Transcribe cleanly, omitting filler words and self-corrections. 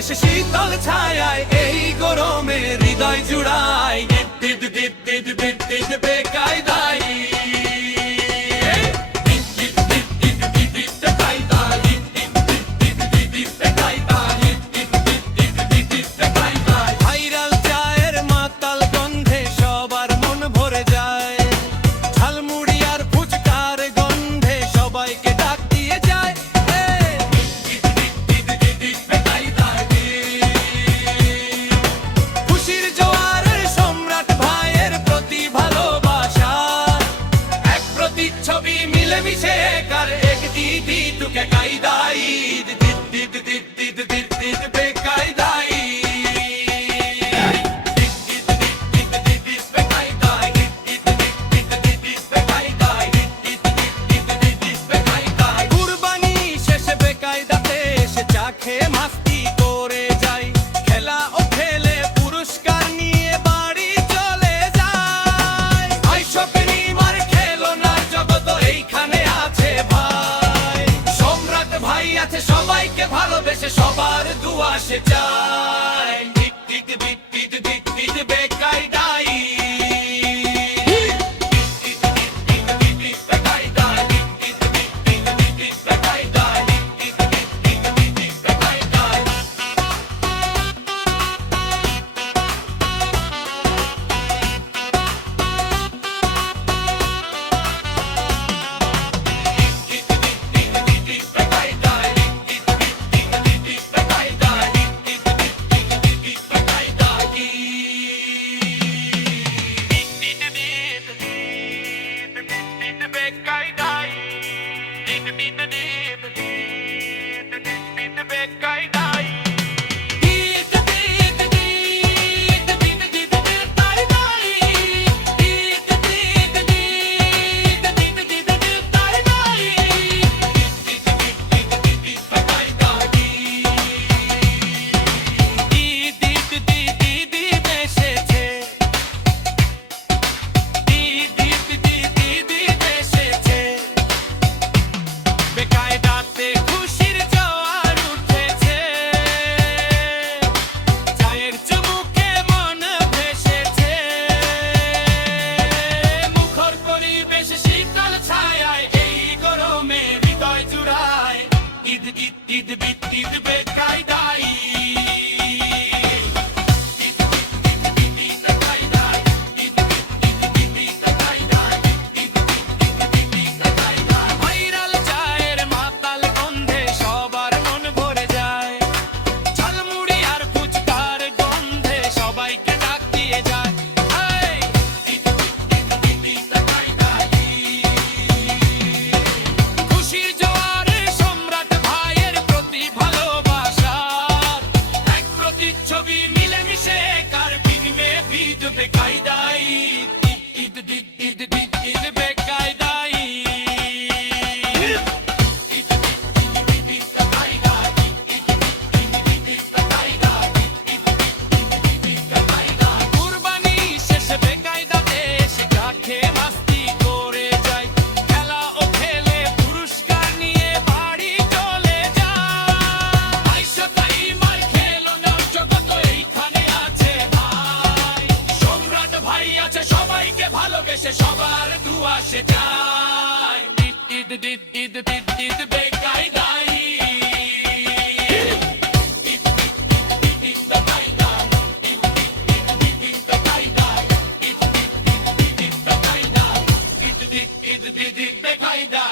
বেশ শীতল ছায়ায় এই গরমে হৃদয় জুড়ায় দিদ দিদ দিদ দিদ দিদ বেকায়দায় ভাইরাল চায়ের মাতাল গন্ধে সবার মন ভরে যায় ঝালমুড়ি আর ফুচকার গন্ধে সবাইকে ডাক দিয়ে যায় খুশির জোয়ারের সম্রাট ভাইয়ের প্রতি ভালোবাসা এক প্রতিচ্ছবি মিলেমিশে কার এক দিদি তুকে কায়দায় দিদ দিদ দিদ দিদ দিদ দিদ বেকায়দায় কুরবানি শেষে বেকায়দাতে এসে চা খেয়ে মাস্তি করে যাই খেলা ও খেলে পুরস্কার নিয়ে বাড়ি চলে যায় ভাই শপেনি মার খেলো না জগৎ এইখানে আছে ভাই সম্রাট ভাই আছে সবাইকে ভালোবেসে সবার দুয়া সে চায় দিক দিক দিক দিক দিক দিক বেকায়দায় ভাইরাল চায়ের মাতাল গন্ধে সবার মন ভরে যায় ঝালমুড়ি আর ফুচকার গন্ধে সবাইকে ডাক দিয়ে যায় খুশির জোয়ারে সম্রাট ভাইয়ের প্রতি ভালোবাসা এক প্রতিচ্ছবি মিলেমিশে কার বিনিময়ে ভিদ বেকায়দায় ঈদ ঈদ ঈদ ঈদ ঈদ বেকায়দায় কুরবানি শেষে বেকায়দাতে এসে চা খেয়ে মাস্তি করে যাই খেলা ও খেলে পুরস্কার নিয়ে বাড়ি চলে যায় ভাই সবাই মার খেলো না জগৎ এইখানে আছে ভাই সম্রাট ভাই আছে সবাইকে ভালোবেসে সবার দুয়া সে চায় ঈদ ঈদ ঈদ ঈদ ঈদ বেকায়দায় ঈদ ঈদ ঈদ ঈদ বেকায়দায়